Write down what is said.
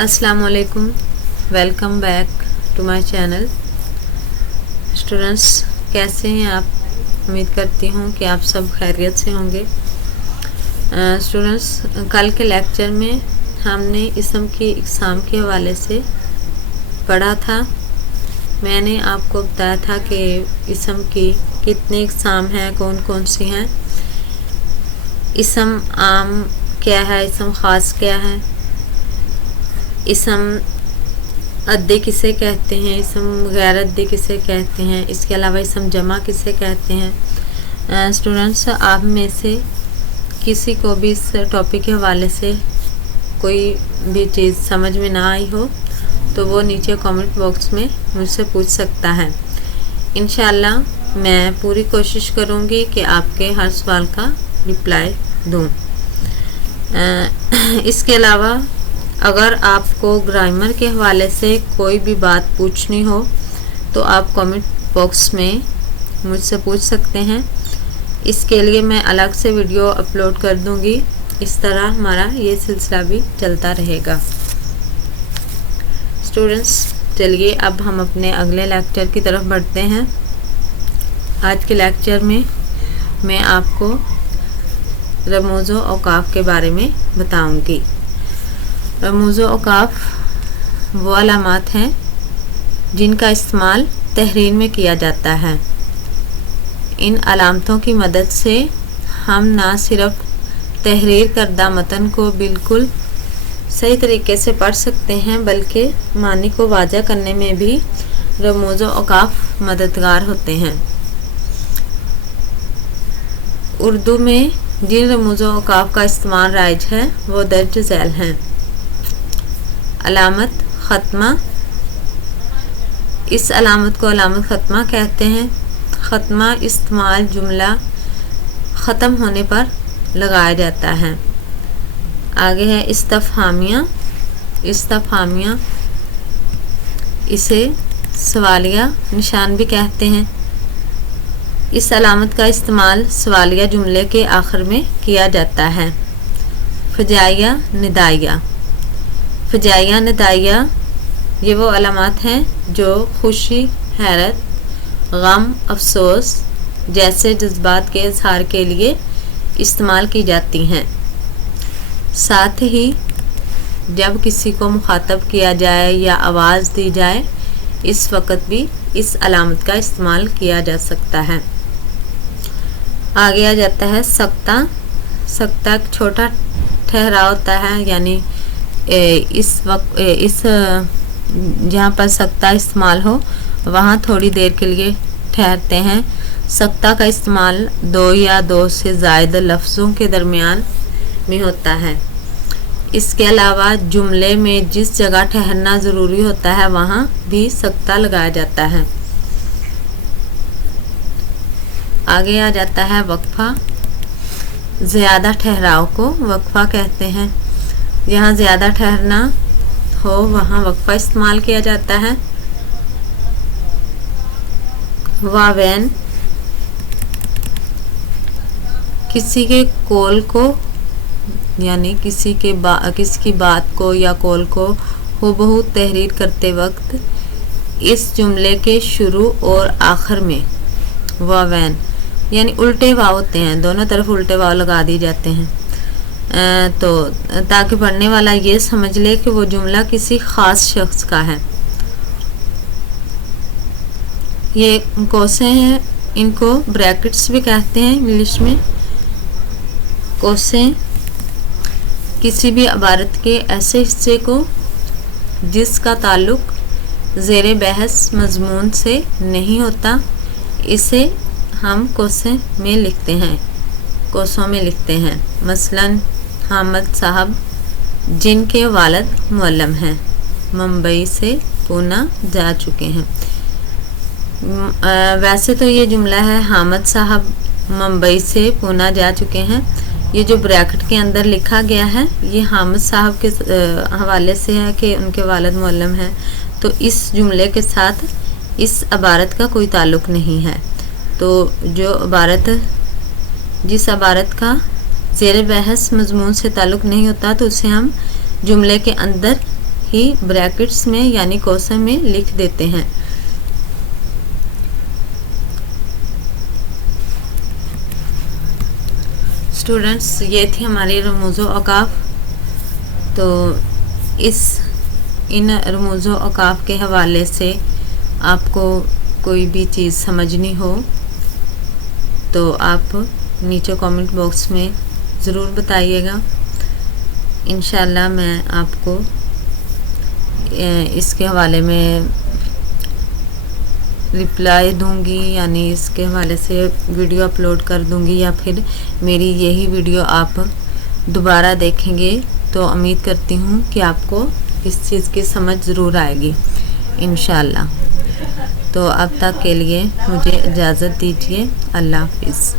अस्सलाम वालेकुम, welcome back to my channel. Students, कैसे हैं आप? उम्मीद करती हूँ कि आप सब खैरियत से होंगे। स्टूडेंट्स, कल के लेक्चर में हमने इसम की इक़साम के हवाले से पढ़ा था। मैंने आपको बताया था कि इसम की कितने इक़साम हैं, कौन कौन सी हैं। इसम आम क्या है, इसम ख़ास क्या है, इसम अद्दे किसे कहते हैं, इसम गैर अद्दे किसे कहते हैं, इसके अलावा इसम जमा किसे कहते हैं। स्टूडेंट्स, आप में से किसी को भी इस टॉपिक के हवाले से कोई भी चीज़ समझ में ना आई हो तो वो नीचे कमेंट बॉक्स में मुझसे पूछ सकता है। इंशाल्लाह मैं पूरी कोशिश करूँगी कि आपके हर सवाल का रिप्लाई दूँ। इसके अलावा अगर आपको ग्रामर के हवाले से कोई भी बात पूछनी हो तो आप कमेंट बॉक्स में मुझसे पूछ सकते हैं। इसके लिए मैं अलग से वीडियो अपलोड कर दूंगी। इस तरह हमारा ये सिलसिला भी चलता रहेगा। स्टूडेंट्स, चलिए अब हम अपने अगले लेक्चर की तरफ बढ़ते हैं। आज के लेक्चर में मैं आपको रमूज़ व औक़ाफ़ के बारे में बताऊंगी। रमूज़ व औक़ाफ़ वो अलामात हैं जिनका इस्तेमाल तहरीर में किया जाता है। इन अलामतों की मदद से हम ना सिर्फ तहरीर करदा मतन को बिल्कुल सही तरीके से पढ़ सकते हैं बल्कि मानी को वाज़ह करने में भी रमूज़ व औक़ाफ़ मददगार होते हैं। उर्दू में जिन रमूज़ व औक़ाफ़ का इस्तेमाल राइज है वो दर्ज झैल हैं। अलामत ख़त्मा, इस अलामत को अलामत ख़त्मा कहते हैं। ख़त्मा इस्तेमाल जुमला ख़त्म होने पर लगाया जाता है। आगे है इस्तफ़हामिया। इस्तफ़हामिया इसे सवालिया निशान भी कहते हैं। इस अलामत का इस्तेमाल सवालिया जुमले के आखिर में किया जाता है। फ़जाइया निदाइया। फ़जाइया निदाइया ये वो अलामत हैं जो खुशी, हैरत, गम, अफसोस जैसे जज्बात के इजहार के लिए इस्तेमाल की जाती हैं। साथ ही जब किसी को मुखातब किया जाए या आवाज़ दी जाए इस वक्त भी इस अलामत का इस्तेमाल किया जा सकता है। आगे आ जाता है सक्ता। सक्ता एक छोटा ठहराव होता है, यानी इस वक्त जहाँ पर सक्ता इस्तेमाल हो वहाँ थोड़ी देर के लिए ठहरते हैं। सक्ता का इस्तेमाल दो या दो से ज़ायद लफ्ज़ों के दरमियान में होता है। इसके अलावा जुमले में जिस जगह ठहरना ज़रूरी होता है वहाँ भी सक्ता लगाया जाता है। आगे आ जाता है वक्फ़ा। ज़्यादा ठहराव को वक्फ़ा कहते हैं। जहाँ ज़्यादा ठहरना हो वहाँ वक्फ़ा इस्तेमाल किया जाता है। वावैन किसी के कौल को यानी किसी की बात को या कौल को हुबहू तहरीर करते वक्त इस जुमले के शुरू और आखिर में वावैन यानी उल्टे वाव होते हैं, दोनों तरफ उल्टे वाव लगा दिए जाते हैं तो ताकि पढ़ने वाला ये समझ ले कि वो जुमला किसी ख़ास शख्स का है। ये कोसे हैं, इनको ब्रैकेट्स भी कहते हैं इंग्लिश में। कोसे किसी भी इबारत के ऐसे हिस्से को जिसका ताल्लुक ज़ेरे बहस मज़मून से नहीं होता, इसे हम कोसे में लिखते हैं, कोसों में लिखते हैं। मसलन हामिद साहब जिनके वालिद मुअल्लिम हैं, मुंबई से पूना जा चुके हैं। वैसे तो ये जुमला है हामिद साहब मुंबई से पूना जा चुके हैं। ये जो ब्रैकेट के अंदर लिखा गया है ये हामिद साहब के हवाले से है कि उनके वालिद मुअल्लिम हैं, तो इस जुमले के साथ इस इबारत का कोई ताल्लुक़ नहीं है। तो जिस इबारत का ज़ेर बहस मज़मून से ताल्लुक़ नहीं होता तो उसे हम जुमले के अंदर ہی بریکٹس میں یعنی کوسے میں لکھ دیتے ہیں۔ اسٹوڈنٹس، یہ تھی ہماری رموز و اوقاف۔ تو ان رموز و اوقاف کے حوالے سے آپ کو کوئی بھی چیز سمجھنی ہو تو آپ نیچے کامنٹ باکس میں ضرور بتائیے گا۔ انشاءاللہ میں آپ کو اس کے حوالے میں رپلائی دوں گی، یعنی اس کے حوالے سے ویڈیو اپلوڈ کر دوں گی، یا پھر میری یہی ویڈیو آپ دوبارہ دیکھیں گے تو امید کرتی ہوں کہ آپ کو اس چیز کی سمجھ ضرور آئے گی انشاءاللہ۔ تو اب تک کے لیے مجھے اجازت دیجیے، اللہ حافظ۔